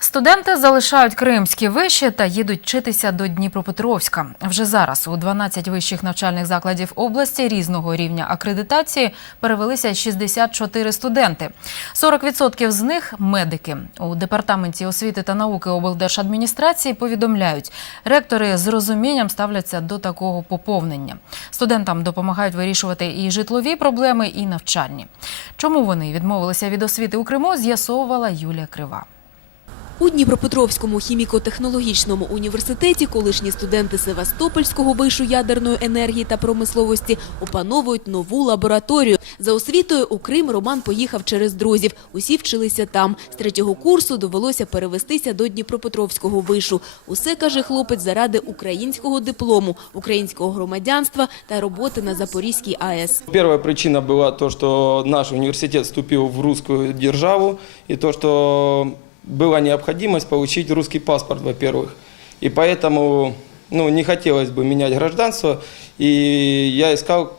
Студенти залишають кримські виші та їдуть вчитися до Дніпропетровська. Вже зараз у 12 вищих навчальних закладів області різного рівня акредитації перевелися 64 студенти. 40% з них медики. У департаменті освіти та науки облдержадміністрації повідомляють, ректори з розумінням ставляться до такого поповнення. Студентам допомагають вирішувати і житлові проблеми, і навчальні. Чому вони відмовилися від освіти у Криму, з'ясовувала Юлія Крива. У Дніпропетровському хіміко-технологічному університеті колишні студенти Севастопольського вишу ядерної енергії та промисловості опановують нову лабораторію. За освітою у Крим Роман поїхав через друзів. Усі вчилися там. З третього курсу довелося перевестися до Дніпропетровського вишу. Усе, каже хлопець, заради українського диплому, українського громадянства та роботи на Запорізькій АЕС. Первая причина была то, что наш университет вступил в русскую державу, и то, что была необходимость получить русский паспорт, во-первых. И поэтому ну, не хотелось бы менять гражданство, и я искал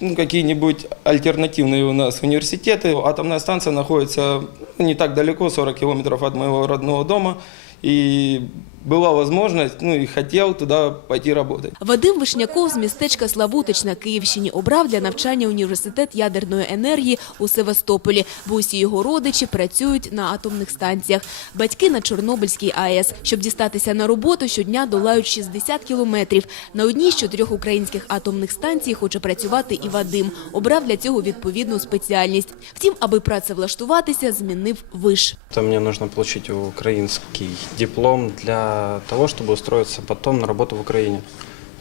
ну, какие-нибудь альтернативные у нас университеты. Атомная станция находится ну, не так далеко, 40 километров от моего родного дома, и была возможность, ну и хотел туда пойти работать. Вадим Вишняков з містечка Славутич на Київщині обрав для навчання університет ядерної енергії у Севастополі, бо усі його родичі працюють на атомних станціях. Батьки на Чорнобильській АЕС. Щоб дістатися на роботу, щодня долають 60 кілометрів. На одній з чотирьох українських атомних станцій хоче працювати і Вадим. Обрав для цього відповідну спеціальність. Втім, аби працевлаштуватися, змінив виш. То мне нужно получить украинский диплом для того, чтобы устроиться потом на работу в Украине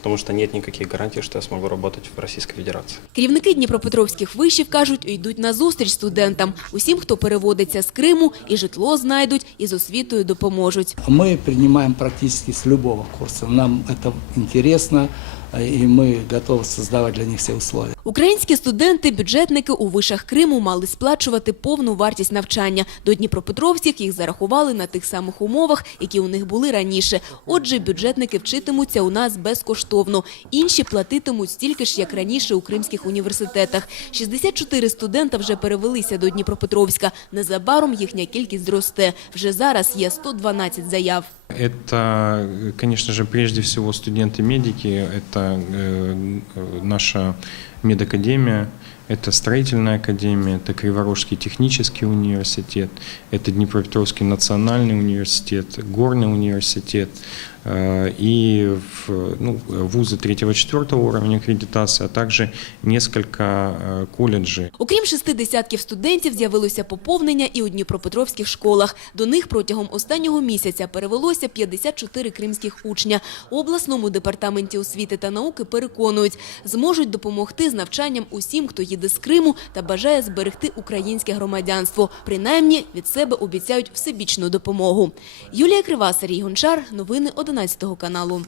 Потому что нет никаких гарантий, что я смогу работать в Российской Федерации. Керівники Дніпропетровських вишів кажуть, йдуть на зустріч студентам. Усім, хто переводиться з Криму, і житло знайдуть, і з освітою допоможуть. Мы принимаем практически с любого курса. Нам это интересно, э, и мы готовы создавать для них все условия. Українські студенти, бюджетники у вишах Криму мали сплачувати повну вартість навчання. До Дніпропетровських їх зарахували на тих самих умовах, які у них були раніше. Отже, бюджетники вчитимуться у нас безкоштовно. Інші платитимуть стільки ж, як раніше у кримських університетах. 64 студента вже перевелися до Дніпропетровська. Незабаром їхня кількість зросте. Вже зараз є 112 заяв. Это, конечно же, прежде всего студенты-медики, это э, наша медакадемия, это строительная академия, это Криворожский технический университет, это Днепропетровский национальный университет, Горный университет э, и в, ну, вузы 3-4 уровня аккредитации, а также несколько э, колледжей. Окрім шести десятків студентів, з'явилося поповнення і у дніпропетровських школах. До них протягом останнього місяця перевелося 54 кримських учня. У обласному департаменті освіти та науки переконують, зможуть допомогти з навчанням усім, хто їде з Криму та бажає зберегти українське громадянство. Принаймні від себе обіцяють всебічну допомогу. Юлія Крива, Сергій Гончар. Новини 11 каналу.